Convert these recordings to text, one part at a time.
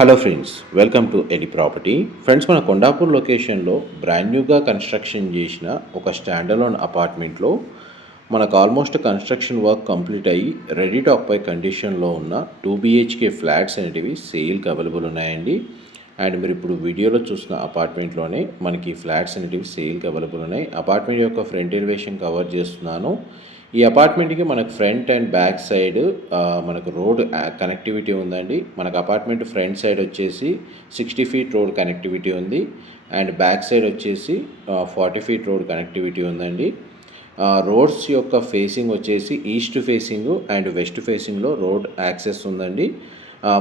Hello friends welcome to AD property friends మన కొండాపూర్ లొకేషన్లో brand న్యూగా కన్స్ట్రక్షన్ చేసిన ఒక స్టాండలోన్ అపార్ట్మెంట్లో మనకు ఆల్మోస్ట్ కన్స్ట్రక్షన్ వర్క్ కంప్లీట్ అయ్యి రెడీ టు ఆక్పై కండిషన్లో ఉన్న టూ బిహెచ్కే ఫ్లాట్స్ అనేటివి సేల్కి అవైలబుల్ ఉన్నాయండి. అండ్ మీరు ఇప్పుడు వీడియోలో చూసిన అపార్ట్మెంట్లోనే మనకి ఫ్లాట్స్ అనేటివి సేల్కి అవైలబుల్ ఉన్నాయి. అపార్ట్మెంట్ యొక్క ఫ్రంట్ ఎలివేషన్ కవర్ చేస్తున్నాను. ఈ అపార్ట్మెంట్కి మనకు ఫ్రంట్ అండ్ బ్యాక్ సైడ్ మనకు రోడ్ కనెక్టివిటీ ఉందండి. మనకు అపార్ట్మెంట్ ఫ్రంట్ సైడ్ వచ్చేసి సిక్స్టీ ఫీట్ రోడ్ కనెక్టివిటీ ఉంది. అండ్ బ్యాక్ సైడ్ వచ్చేసి ఫార్టీ ఫీట్ రోడ్ కనెక్టివిటీ ఉందండి. రోడ్స్ యొక్క ఫేసింగ్ వచ్చేసి ఈస్ట్ ఫేసింగ్ అండ్ వెస్ట్ ఫేసింగ్లో రోడ్ యాక్సెస్ ఉందండి.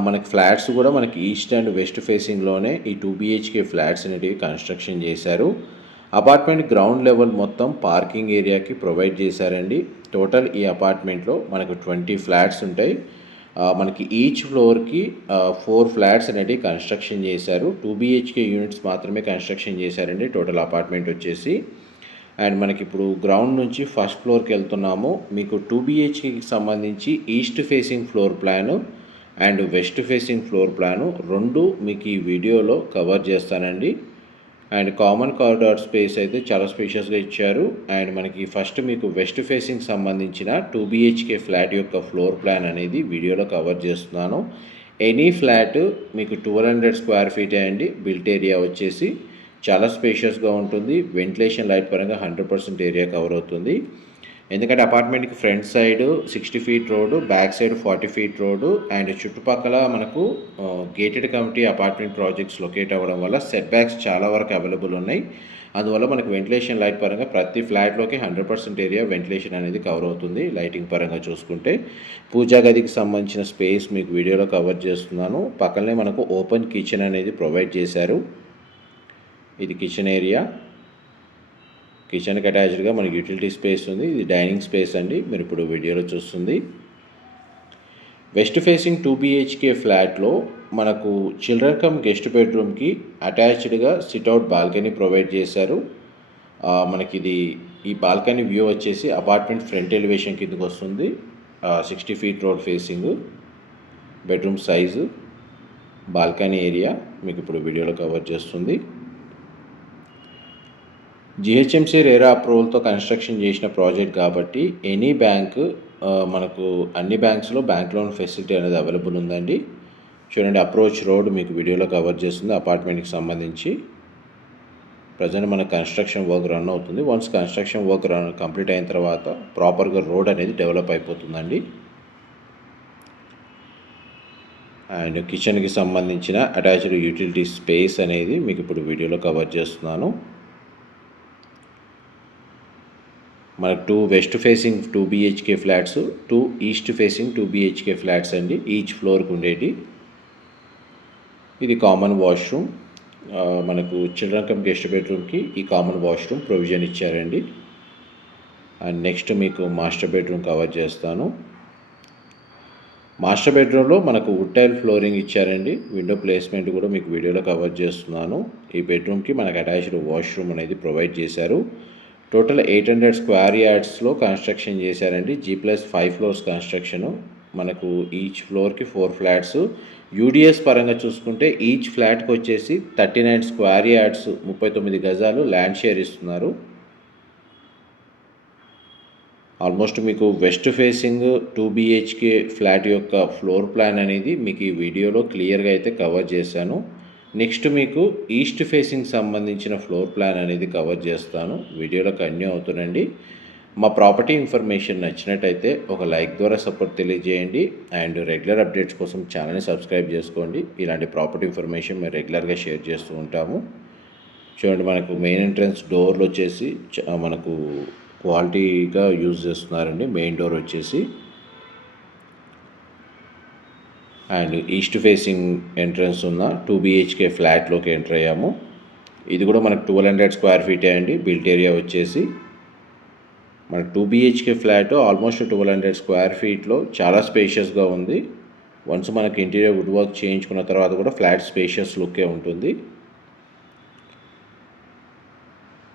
మనకి ఫ్లాట్స్ కూడా మనకి ఈస్ట్ అండ్ వెస్ట్ ఫేసింగ్లోనే ఈ టూ బిహెచ్కే ఫ్లాట్స్ అనేటివి కన్స్ట్రక్షన్ చేశారు. అపార్ట్మెంట్ గ్రౌండ్ లెవెల్ మొత్తం పార్కింగ్ ఏరియాకి ప్రొవైడ్ చేశారండి. టోటల్ ఈ అపార్ట్మెంట్లో మనకు ట్వంటీ ఫ్లాట్స్ ఉంటాయి. మనకి ఈచ్ ఫ్లోర్కి ఫోర్ ఫ్లాట్స్ అనేటివి కన్స్ట్రక్షన్ చేశారు. టూ బిహెచ్కే యూనిట్స్ మాత్రమే కన్స్ట్రక్షన్ చేశారండి టోటల్ అపార్ట్మెంట్ వచ్చేసి. అండ్ మనకి ఇప్పుడు గ్రౌండ్ నుంచి ఫస్ట్ ఫ్లోర్కి వెళ్తున్నాము. మీకు టూ బీహెచ్కేకి సంబంధించి east facing floor plan and west facing floor plan రెండు మీకు ఈ వీడియోలో కవర్ చేస్తానండి. అండ్ కామన్ కారిడార్ స్పేస్ అయితే చాలా స్పేషియస్గా ఇచ్చారు. అండ్ మనకి ఫస్ట్ మీకు వెస్ట్ ఫేసింగ్ సంబంధించిన టూ బిహెచ్కే ఫ్లాట్ యొక్క ఫ్లోర్ ప్లాన్ అనేది వీడియోలో కవర్ చేస్తున్నాను. ఎనీ ఫ్లాట్ మీకు ట్వెల్వ్ హండ్రెడ్ స్క్వేర్ ఫీటే అండి. బిల్ట్ ఏరియా వచ్చేసి చాలా స్పేషియస్గా ఉంటుంది. వెంటిలేషన్ లైట్ పరంగా హండ్రెడ్ పర్సెంట్ ఏరియా కవర్ అవుతుంది. ఎందుకంటే అపార్ట్మెంట్కి front side sixty feet road back side forty feet road and చుట్టుపక్కల మనకు gated community apartment projects locate అవ్వడం వల్ల సెట్ బ్యాక్స్ చాలా వరకు అవైలబుల్ ఉన్నాయి. అందువల్ల మనకు వెంటిలేషన్ లైట్ పరంగా ప్రతి ఫ్లాట్లోకి హండ్రెడ్ పర్సెంట్ ఏరియా వెంటిలేషన్ అనేది కవర్ అవుతుంది లైటింగ్ పరంగా చూసుకుంటే. పూజా గదికి సంబంధించిన స్పేస్ మీకు వీడియోలో కవర్ చేస్తున్నాను. పక్కనే మనకు ఓపెన్ కిచెన్ అనేది ప్రొవైడ్ చేశారు. ఇది కిచెన్ ఏరియా. కిచెన్కి అటాచ్డ్గా మనకి యూటిలిటీ స్పేస్ ఉంది. ఇది డైనింగ్ స్పేస్ అండి. మీరు ఇప్పుడు వీడియోలో చూస్తుంది. వెస్ట్ ఫేసింగ్ టూ బిహెచ్కే ఫ్లాట్లో మనకు చిల్డ్రన్ కమ్ గెస్ట్ బెడ్రూమ్కి అటాచ్డ్గా సిట్అవుట్ బాల్కనీ ప్రొవైడ్ చేశారు. మనకి ఇది ఈ బాల్కనీ వ్యూ వచ్చేసి అపార్ట్మెంట్ ఫ్రంట్ ఎలివేషన్ కిందకి వస్తుంది. Sixty feet road facing. Bedroom size. Balcony area. మీకు ఇప్పుడు వీడియోలో కవర్ చేస్తుంది. జిహెచ్ఎంసీ రేరా అప్రూవల్తో కన్స్ట్రక్షన్ చేసిన ప్రాజెక్ట్ కాబట్టి ఎనీ బ్యాంక్ మనకు అన్ని బ్యాంక్స్లో బ్యాంక్ లోన్ ఫెసిలిటీ అనేది అవైలబుల్ ఉందండి. చూడండి అప్రోచ్ రోడ్ మీకు వీడియోలో కవర్ చేస్తుంది. అపార్ట్మెంట్కి సంబంధించి ప్రజెంట్ మన కన్స్ట్రక్షన్ వర్క్ రన్ అవుతుంది. Once construction work run complete అయిన తర్వాత ప్రాపర్గా రోడ్ అనేది డెవలప్ అయిపోతుందండి. అండ్ కిచెన్కి సంబంధించిన అటాచ్డ్ యూటిలిటీ స్పేస్ అనేది మీకు ఇప్పుడు వీడియోలో కవర్ చేస్తున్నాను. మనకు two west facing two BHK flats two east facing two BHK flats అండి. ఈచ్ ఫ్లోర్కి ఉండేటి. ఇది కామన్ వాష్రూమ్ మనకు చిల్డ్రన్ కమ్ గెస్ట్ బెడ్రూమ్కి ఈ కామన్ వాష్రూమ్ ప్రొవిజన్ ఇచ్చారండి. అండ్ నెక్స్ట్ మీకు మాస్టర్ బెడ్రూమ్ కవర్ చేస్తాను. మాస్టర్ బెడ్రూమ్లో మనకు వుడ్ టైల్ ఫ్లోరింగ్ ఇచ్చారండి. విండో ప్లేస్మెంట్ కూడా మీకు వీడియోలో కవర్ చేస్తున్నాను. ఈ బెడ్రూమ్కి మనకు అటాచ్డ్ వాష్రూమ్ అనేది ప్రొవైడ్ చేశారు. టోటల్ ఎయిట్ హండ్రెడ్ స్క్వేర్ యార్డ్స్లో కన్స్ట్రక్షన్ చేశారండి. G plus five floors construction. మనకు ఈచ్ ఫ్లోర్కి ఫోర్ ఫ్లాట్స్. యూడిఎస్ పరంగా చూసుకుంటే ఈచ్ ఫ్లాట్కి వచ్చేసి థర్టీ నైన్ స్క్వేర్ యార్డ్స్ ముప్పై తొమ్మిది గజాలు ల్యాండ్ షేర్ ఇస్తున్నారు. ఆల్మోస్ట్ మీకు west facing two BHK flat యొక్క ఫ్లోర్ ప్లాన్ అనేది మీకు ఈ వీడియోలో క్లియర్గా అయితే కవర్ చేశాను. నెక్స్ట్ మీకు ఈస్ట్ ఫేసింగ్ సంబంధించిన ఫ్లోర్ ప్లాన్ అనేది కవర్ చేస్తాను. వీడియోలో కన్యూ అవుతుందండి మా ప్రాపర్టీ ఇన్ఫర్మేషన్ నచ్చినట్టయితే ఒక లైక్ ద్వారా సపోర్ట్ తెలియజేయండి. అండ్ రెగ్యులర్ అప్డేట్స్ కోసం ఛానల్ని సబ్స్క్రైబ్ చేసుకోండి. ఇలాంటి ప్రాపర్టీ ఇన్ఫర్మేషన్ మేము రెగ్యులర్గా షేర్ చేస్తూ ఉంటాము. చూడండి మనకు మెయిన్ ఎంట్రన్స్ డోర్లు వచ్చేసి చ- మనకు క్వాలిటీగా యూజ్ చేస్తున్నారండి. మెయిన్ డోర్ వచ్చేసి అండ్ ఈస్ట్ ఫేసింగ్ ఎంట్రన్స్ ఉన్న టూ బిహెచ్కే ఫ్లాట్లోకి ఎంటర్ అయ్యాము. ఇది కూడా మనకు ట్వెల్వ్ హండ్రెడ్ స్క్వేర్ ఫీటే అండి. బిల్ట్ ఏరియా వచ్చేసి మన two BHK flat almost twelve hundred square ఫీట్లో చాలా స్పేషియస్గా ఉంది. వన్స్ మనకి ఇంటీరియర్ వుడ్ వర్క్ చేయించుకున్న తర్వాత కూడా ఫ్లాట్ స్పేషియస్ లుక్కే ఉంటుంది.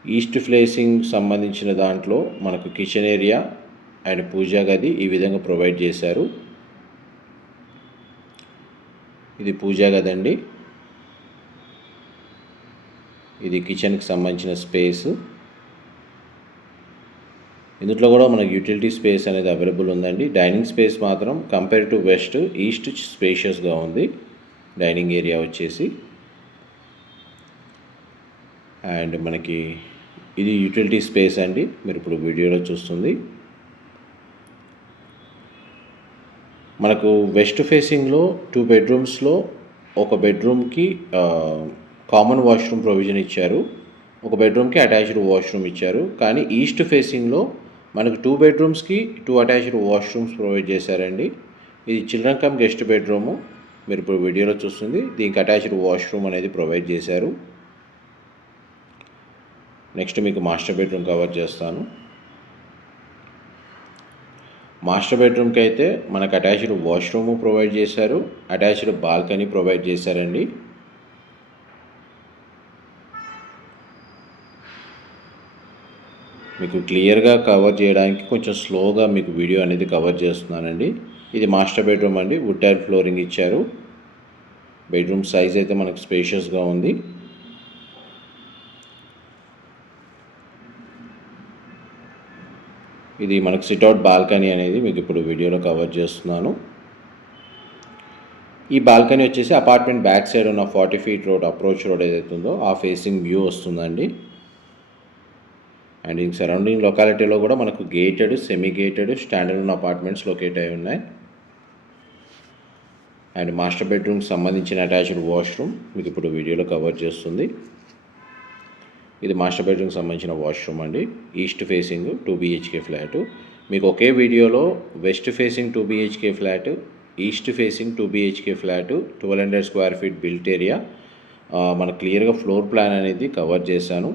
ఈస్ట్ ఫ్లేసింగ్ సంబంధించిన దాంట్లో మనకు కిచెన్ ఏరియా అండ్ పూజా గది ఈ విధంగా ప్రొవైడ్ చేశారు. ఇది పూజా గదండి ఇది కిచెన్కి సంబంధించిన స్పేస్ ఇందులో కూడా మనకు యూటిలిటీ స్పేస్ అనేది అవైలబుల్ ఉందండి. డైనింగ్ స్పేస్ మాత్రం కంపేర్ టు వెస్ట్ ఈస్ట్ స్పేషియస్గా ఉంది. డైనింగ్ ఏరియా వచ్చేసి. అండ్ మనకి ఇది యూటిలిటీ స్పేస్ అండి. మీరు ఇప్పుడు వీడియోలో చూస్తుంది. మనకు వెస్ట్ ఫేసింగ్లో టూ బెడ్రూమ్స్లో ఒక బెడ్రూమ్కి కామన్ వాష్రూమ్ ప్రొవిజన్ ఇచ్చారు. ఒక బెడ్రూమ్కి అటాచ్డ్ వాష్రూమ్ ఇచ్చారు. కానీ ఈస్ట్ ఫేసింగ్లో మనకు టూ బెడ్రూమ్స్కి టూ అటాచ్డ్ వాష్రూమ్స్ ప్రొవైడ్ చేశారండి. ఇది చిల్డ్రన్ కమ్ గెస్ట్ బెడ్రూము. మీరు ఇప్పుడు వీడియోలో చూస్తుంది. దీనికి అటాచ్డ్ వాష్రూమ్ అనేది ప్రొవైడ్ చేశారు. నెక్స్ట్ మీకు మాస్టర్ బెడ్రూమ్ కవర్ చేస్తాను. మాస్టర్ బెడ్రూమ్కి అయితే మనకు అటాచ్డ్ వాష్రూమ్ ప్రొవైడ్ చేశారు. అటాచ్డ్ బాల్కనీ ప్రొవైడ్ చేశారండి. మీకు క్లియర్గా కవర్ చేయడానికి కొంచెం స్లోగా మీకు వీడియో అనేది కవర్ చేస్తున్నానండి. ఇది మాస్టర్ బెడ్రూమ్ అండి. వుడ్ టైల్ ఫ్లోరింగ్ ఇచ్చారు. బెడ్రూమ్ సైజ్ అయితే మనకు స్పేషియస్గా ఉంది. ఇది మనకు సిట్అవుట్ బాల్కనీ అనేది మీకు ఇప్పుడు వీడియోలో కవర్ చేస్తున్నాను. ఈ బాల్కనీ వచ్చేసి అపార్ట్మెంట్ బ్యాక్ సైడ్ ఉన్న forty feet road approach road ఏదైతే ఉందో ఆ ఫేసింగ్ వ్యూ వస్తుందండి. అండ్ ఇంక సరౌండింగ్ లొకాలిటీలో కూడా మనకు గేటెడ్ సెమీ గేటెడ్ స్టాండర్డ్ ఉన్న అపార్ట్మెంట్స్ లొకేట్ అయి ఉన్నాయి. అండ్ మాస్టర్ బెడ్రూమ్కి సంబంధించిన అటాచ్డ్ వాష్రూమ్ మీకు ఇప్పుడు వీడియోలో కవర్ చేస్తుంది. ఇది మాస్టర్ బెడ్రూమ్కి సంబంధించిన వాష్రూమ్ అండి. East facing two BHK flat. మీకు ఒకే వీడియోలో west facing two BHK flat east facing two BHK flat twelve hundred square feet built area. మన క్లియర్గా ఫ్లోర్ ప్లాన్ అనేది కవర్ చేశాను.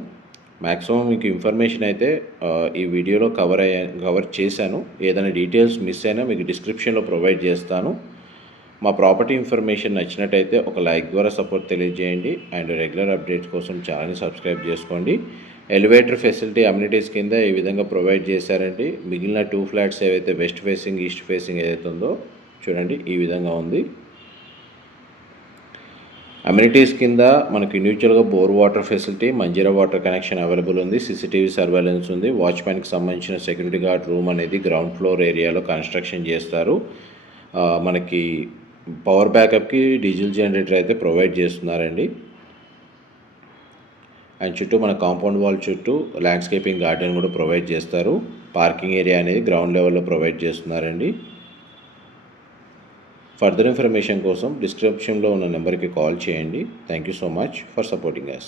మ్యాక్సిమం మీకు ఇన్ఫర్మేషన్ అయితే ఈ వీడియోలో కవర్ అయ్యా కవర్ చేశాను. ఏదైనా డీటెయిల్స్ మిస్ అయినా మీకు డిస్క్రిప్షన్లో ప్రొవైడ్ చేస్తాను. మా ప్రాపర్టీ ఇన్ఫర్మేషన్ నచ్చినట్టయితే ఒక లైక్ ద్వారా సపోర్ట్ తెలియజేయండి అండ్ రెగ్యులర్ అప్డేట్స్ కోసం ఛానల్ని సబ్స్క్రైబ్ చేసుకోండి. ఎలివేటర్ ఫెసిలిటీ అమ్యూనిటీస్ కింద ఈ విధంగా ప్రొవైడ్ చేశారండి. మిగిలిన టూ ఫ్లాట్స్ ఏవైతే వెస్ట్ ఫేసింగ్ ఈస్ట్ ఫేసింగ్ ఏదైతే ఉందో చూడండి ఈ విధంగా ఉంది. అమ్యూనిటీస్ కింద మనకి ఇండివిజువల్గా bore water facility Manjira water connection available ఉంది సీసీటీవీ సర్వేలెన్స్ ఉంది. వాచ్మెన్కి సంబంధించిన సెక్యూరిటీ గార్డ్ రూమ్ అనేది గ్రౌండ్ ఫ్లోర్ ఏరియాలో కన్స్ట్రక్షన్ చేస్తారు. మనకి పవర్ బ్యాకప్కి డీజిల్ జనరేటర్ అయితే ప్రొవైడ్ చేస్తున్నారండి. అండ్ చుట్టూ మన కాంపౌండ్ వాల్ చుట్టూ ల్యాండ్స్కేపింగ్ గార్డెన్ కూడా ప్రొవైడ్ చేస్తారు. పార్కింగ్ ఏరియా అనేది గ్రౌండ్ లెవెల్లో ప్రొవైడ్ చేస్తున్నారండి. ఫర్దర్ ఇన్ఫర్మేషన్ కోసం డిస్క్రిప్షన్లో ఉన్న నెంబర్కి కాల్ చేయండి. Thank you so much for supporting us